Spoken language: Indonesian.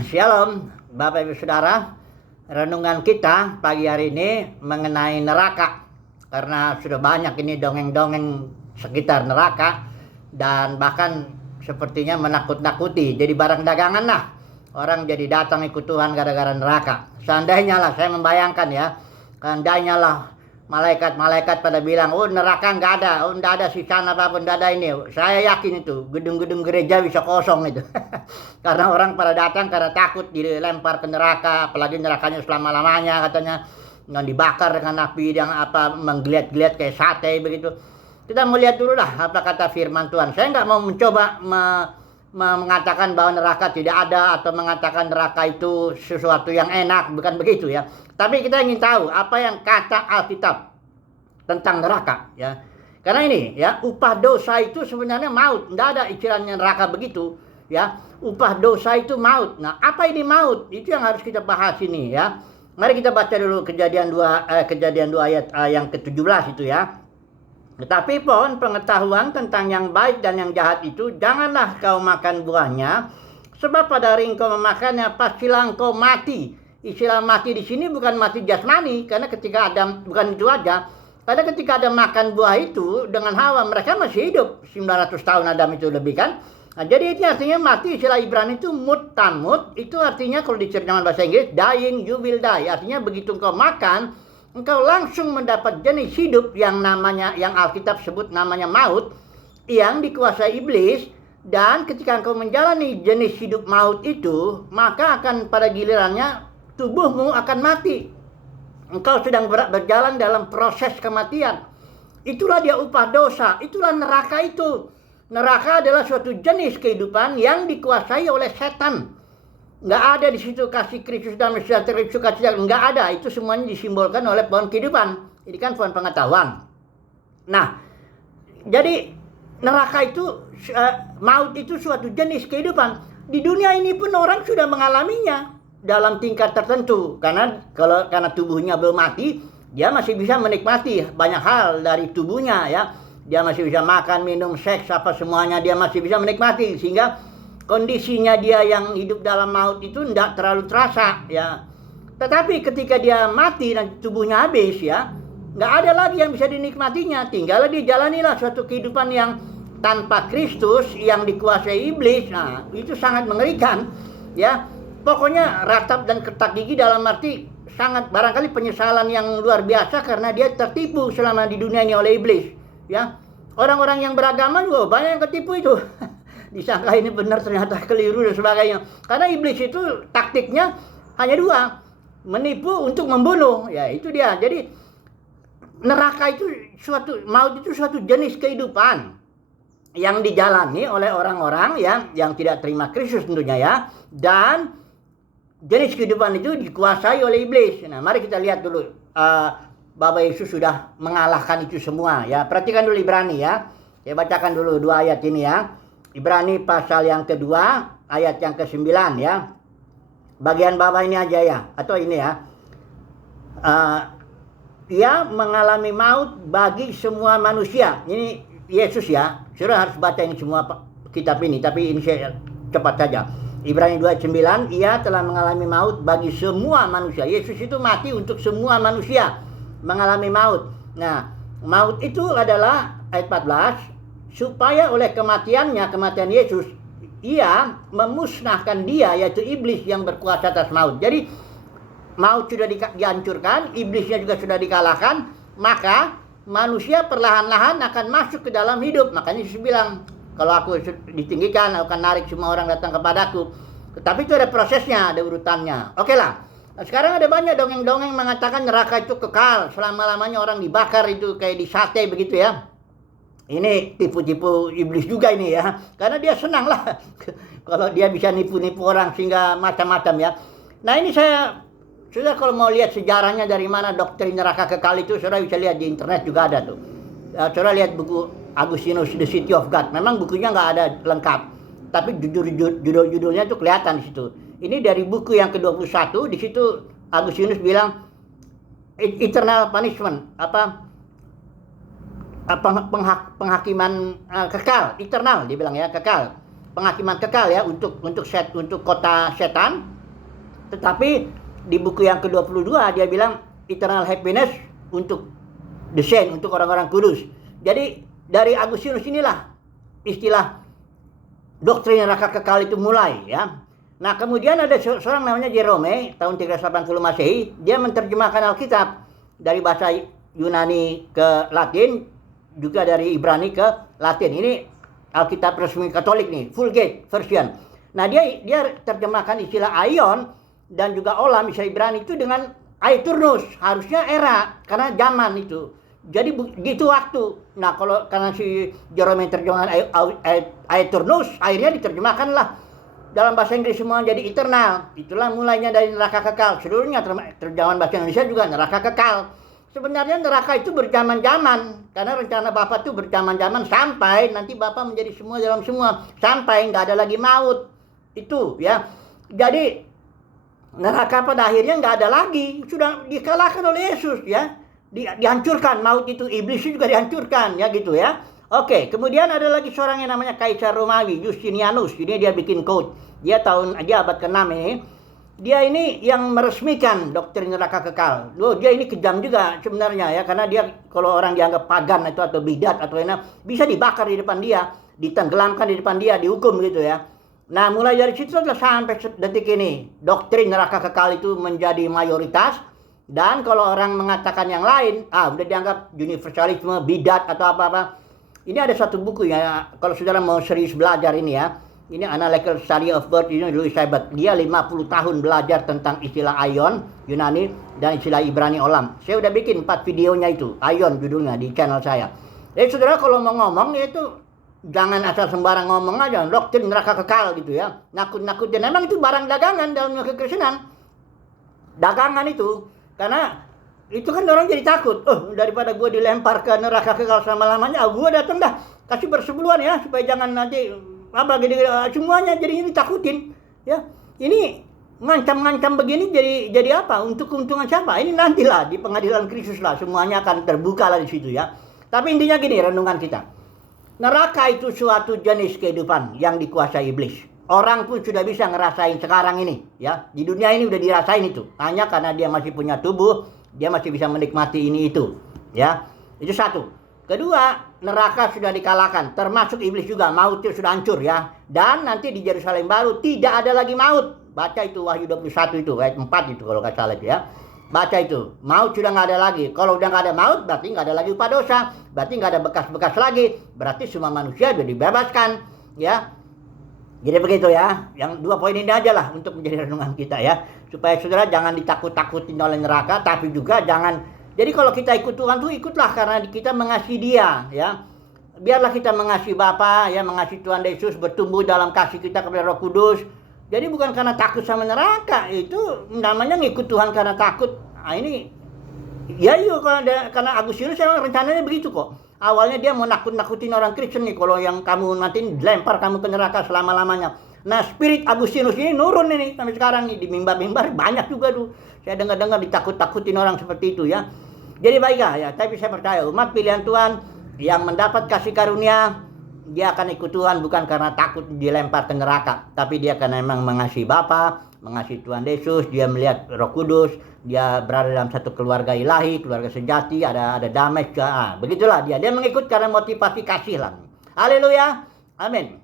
Shalom, Bapak Ibu Saudara. Renungan kita pagi hari ini mengenai neraka. Karena sudah banyak ini dongeng-dongeng sekitar neraka. Dan bahkan sepertinya menakut-nakuti. Jadi barang dagangan lah. Orang jadi datang ikut Tuhan gara-gara neraka. Seandainya lah, saya membayangkan ya. Seandainya lah malaikat-malaikat pada bilang, oh neraka nggak ada, oh nggak ada sisaan apapun, nggak ada ini. Saya yakin itu, gedung-gedung gereja bisa kosong itu. Karena orang pada datang karena takut dilempar ke neraka, apalagi nerakanya selama-lamanya katanya yang dibakar dengan api yang menggeliat-geliat kayak sate begitu. Kita mau lihat dulu lah apa kata firman Tuhan. Saya nggak mau mencoba mengatakan bahwa neraka tidak ada atau mengatakan neraka itu sesuatu yang enak, bukan begitu ya. Tapi kita ingin tahu apa yang kata Alkitab tentang neraka ya. Karena ini ya, upah dosa itu sebenarnya maut. Tidak ada istilahnya neraka begitu ya. Upah dosa itu maut. Nah, apa ini maut? Itu yang harus kita bahas ini ya. Mari kita baca dulu Kejadian 2 ayat yang ke-17 itu ya. Tetapi pohon pengetahuan tentang yang baik dan yang jahat itu janganlah kau makan buahnya, sebab pada hari engkau memakannya pastilah engkau mati. Istilah mati di sini bukan mati jasmani, karena ketika Adam, bukan itu aja. Karena ketika Adam makan buah itu dengan Hawa, mereka masih hidup 900 tahun Adam itu lebih kan. Nah, jadi itu artinya mati. Istilah Ibrani itu mut tamut, itu artinya kalau diterjemahkan bahasa Inggris dying you will die. Artinya begitu engkau makan, engkau langsung mendapat jenis hidup yang namanya, yang Alkitab sebut namanya maut, yang dikuasai iblis. Dan ketika engkau menjalani jenis hidup maut itu, maka akan pada gilirannya tubuhmu akan mati. Engkau sedang berjalan dalam proses kematian. Itulah dia upah dosa, itulah neraka itu. Neraka adalah suatu jenis kehidupan yang dikuasai oleh setan. Nggak ada di situ kasih Kristus dan sejahtera, sukacita, nggak ada. Itu semuanya disimbolkan oleh pohon kehidupan. Ini kan pohon pengetahuan. Nah, jadi neraka itu, maut itu suatu jenis kehidupan. Di dunia ini pun orang sudah mengalaminya dalam tingkat tertentu. Karena tubuhnya belum mati, dia masih bisa menikmati banyak hal dari tubuhnya ya. Dia masih bisa makan, minum, seks, apa semuanya dia masih bisa menikmati, sehingga kondisinya dia yang hidup dalam maut itu tidak terlalu terasa ya. Tetapi ketika dia mati dan tubuhnya habis ya, nggak ada lagi yang bisa dinikmatinya. Tinggal dijalanilah suatu kehidupan yang tanpa Kristus, yang dikuasai iblis. Nah, itu sangat mengerikan ya. Pokoknya ratap dan ketak gigi dalam arti sangat barangkali penyesalan yang luar biasa karena dia tertipu selama di dunia ini oleh iblis ya. Orang-orang yang beragama juga banyak yang ketipu itu. Disangka ini benar ternyata keliru dan sebagainya. Karena iblis itu taktiknya hanya dua, menipu untuk membunuh. Ya itu dia. Jadi neraka itu maut itu suatu jenis kehidupan yang dijalani oleh orang-orang yang tidak terima Kristus tentunya ya. Dan jenis kehidupan itu dikuasai oleh iblis. Nah, mari kita lihat dulu. Bapak Yesus sudah mengalahkan itu semua ya. Perhatikan dulu Ibrani ya. Saya bacakan dulu 2 ayat ini ya. Ibrani pasal yang kedua ayat yang ke-9 ya. Bagian bawah ini aja ya. Atau ini ya. Ia mengalami maut bagi semua manusia. Ini Yesus ya. Saudara harus baca ini semua kitab ini. Tapi ini saya cepat saja. Ibrani 2:9, ia telah mengalami maut bagi semua manusia. Yesus itu mati untuk semua manusia, mengalami maut. Nah, maut itu adalah ayat 14, supaya oleh kematian Yesus, ia memusnahkan dia, yaitu iblis yang berkuasa atas maut. Jadi maut sudah dihancurkan, iblisnya juga sudah dikalahkan, maka manusia perlahan-lahan akan masuk ke dalam hidup. Makanya Yesus bilang, kalau aku ditinggikan, aku akan narik semua orang datang kepadaku. Tetapi itu ada prosesnya, ada urutannya. Oke lah. Nah, sekarang ada banyak dongeng-dongeng mengatakan neraka itu kekal. Selama-lamanya orang dibakar itu kayak di sate begitu ya. Ini tipu-tipu iblis juga ini ya. Karena dia senang lah. Kalau dia bisa nipu-nipu orang sehingga macam-macam ya. Nah ini sudah kalau mau lihat sejarahnya dari mana doktrin neraka kekal itu, saudara bisa lihat di internet juga ada tuh. Saudara lihat buku Agustinus The City of God. Memang bukunya nggak ada lengkap, tapi judul-judulnya itu kelihatan di situ. Ini dari buku yang ke-21, di situ Agustinus bilang eternal punishment, penghakiman kekal, eternal dia bilang ya, kekal. penghakiman kekal ya untuk kota setan. Tetapi di buku yang ke-22 dia bilang eternal happiness untuk the saint, untuk orang-orang kudus. Jadi dari Agustinus inilah istilah doktrin neraka kekal itu mulai ya. Nah, kemudian ada seorang namanya Jerome tahun 380 Masehi, dia menerjemahkan Alkitab dari bahasa Yunani ke Latin, juga dari Ibrani ke Latin. Ini Alkitab resmi Katolik nih, Vulgate version. Nah, dia terjemahkan istilah aion dan juga olam istilah Ibrani itu dengan aeternus, harusnya era karena zaman itu. Jadi begitu waktu. Nah, kalau karena si Jerome terjemahkan aeternus, akhirnya diterjemahkanlah dalam bahasa Inggris semua jadi eternal. Itulah mulainya dari neraka kekal. Seluruhnya terjemahan bahasa Indonesia juga neraka kekal. Sebenarnya neraka itu berjaman-jaman, karena rencana Bapa itu berjaman-jaman sampai nanti Bapa menjadi semua dalam semua, sampai nggak ada lagi maut. Itu ya. Jadi neraka pada akhirnya nggak ada lagi, sudah dikalahkan oleh Yesus ya. Dihancurkan, maut itu, iblis juga dihancurkan ya gitu ya. Oke, kemudian ada lagi seorang yang namanya Kaisar Romawi, Justinianus. Ini dia bikin quote. Dia abad ke-6 ini. Dia ini yang meresmikan doktrin neraka kekal. Loh, dia ini kejam juga sebenarnya ya, karena dia kalau orang dianggap pagan itu atau bidat atau enak, bisa dibakar di depan dia, ditenggelamkan di depan dia, dihukum gitu ya. Nah, mulai dari situ sampai detik ini, doktrin neraka kekal itu menjadi mayoritas. Dan kalau orang mengatakan yang lain, udah dianggap universalisme, bidat atau apa-apa. Ini ada satu buku ya, kalau saudara mau serius belajar ini ya. Ini Analytical Study of Birth, ini Louis Seibat. Dia 50 tahun belajar tentang istilah aion, Yunani, dan istilah Ibrani olam. Saya udah bikin 4 videonya itu, aion judulnya di channel saya. Jadi saudara kalau mau ngomong itu, jangan asal sembarang ngomong aja, doktrin neraka kekal gitu ya. Nakut-nakutin, emang itu barang dagangan dalam kekristenan. Dagangan itu, karena itu kan orang jadi takut. Daripada gue dilempar ke neraka kekal selama-lamanya, gue datang dah kasih persepuluhan ya, supaya jangan nanti semuanya jadi ditakutin ya. Ini ngancam-ngancam begini jadi apa? Untuk keuntungan siapa? Ini nantilah di pengadilan Kristus lah, semuanya akan terbuka lah di situ ya. Tapi intinya gini renungan kita. Neraka itu suatu jenis kehidupan yang dikuasai iblis. Orang pun sudah bisa ngerasain sekarang ini ya. Di dunia ini udah dirasain itu. Hanya karena dia masih punya tubuh, dia masih bisa menikmati ini itu ya. Itu satu. Kedua, neraka sudah dikalahkan, termasuk iblis juga, maut itu sudah hancur ya. Dan nanti di Yerusalem baru tidak ada lagi maut. Baca itu Wahyu 21 itu, ayat 4 itu kalau nggak salah ya. Baca itu, maut sudah nggak ada lagi. Kalau udah nggak ada maut, berarti nggak ada lagi upah dosa. Berarti nggak ada bekas-bekas lagi. Berarti semua manusia sudah dibebaskan ya. Jadi begitu ya. Yang 2 poin ini aja lah untuk menjadi renungan kita ya. Supaya saudara jangan ditakut-takutin oleh neraka, tapi juga jangan. Jadi kalau kita ikut Tuhan tuh ikutlah karena kita mengasihi Dia ya. Biarlah kita mengasihi Bapa ya, mengasihi Tuhan Yesus, bertumbuh dalam kasih kita kepada Roh Kudus. Jadi bukan karena takut sama neraka, itu namanya ngikut Tuhan karena takut. Nah, ini ya karena Agustinus rencananya begitu kok. Awalnya dia mau nakut-nakutin orang Kristen nih, kalau yang kamu nanti lempar kamu ke neraka selama-lamanya. Nah, spirit Agustinus ini nurun ini sampai sekarang nih di mimbar-mimbar banyak juga tuh. Saya dengar-dengar ditakut-takutin orang seperti itu ya. Jadi baiklah ya, tapi saya percaya umat pilihan Tuhan yang mendapat kasih karunia, dia akan ikut Tuhan bukan karena takut dilempar ke neraka, tapi dia karena memang mengasihi Bapa, mengasihi Tuhan Yesus, dia melihat Roh Kudus, dia berada dalam satu keluarga ilahi, keluarga sejati, ada damai. Begitulah dia mengikut karena motivasi kasih lah. Haleluya. Amin.